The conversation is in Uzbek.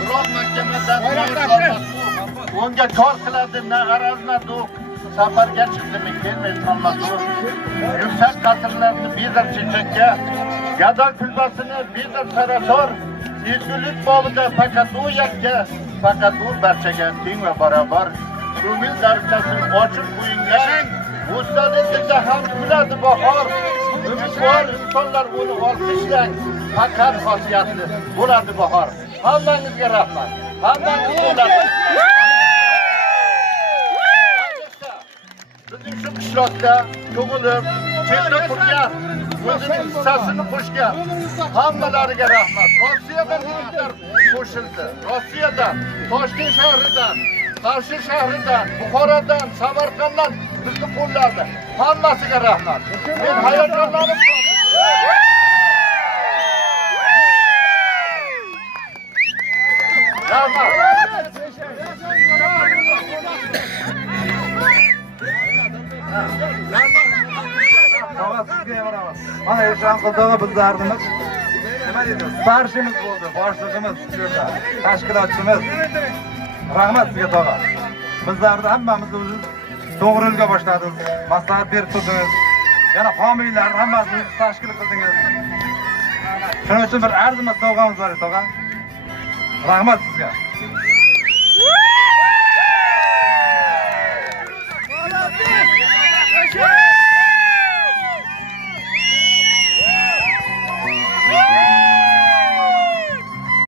Biroq mahkamadan unga kor qiladi, na g'araz na duq. Safarga chiqdimi kelmaydi Mamadu. Yuksak qasrlarni bezar chechakka, gado kulbasini bezar sarasor, ezgulik bog'ida faqat u yakka, faqat u barchaga teng va barobar. Ko'ngil darchasini ochib qo'yingan, bo'stoningizda ham kuladi bahor. Umidvor insonlar uni olqishlang, faqat xosiyatli bo'ladi bahor. Hammangizga rahmat. Hammangiz bo'ladi. Bizim şu qishloqda tug'ilib, chetda turgan, o'zining hissasini qo'shgan hammalariga rahmat. Rossiyadan yigitlar qo'shildi. Rossiyadan, Toshkent shahridan, Qarshi shahridan, Buxorodan, Samarqanddan bizni qo'llardi. Hammasiga rahmat. Men hayajonlanib rahmat. Mana Eshon qildig'i bizlarimiz nima deydi? Starshimiz bo'ldi, boshlig'imiz, tashkilotchimiz. Rahmat sizga tog'a. Bizlarni hammamiz o'zingiz to'g'ri yo'lga boshladingiz, maslahat berib turdingiz. Yana homiylarni hammasini tashkil qildingiz. Shuning uchun bir arzimas sovg'amiz bor, tog'a. Rahmat sizga.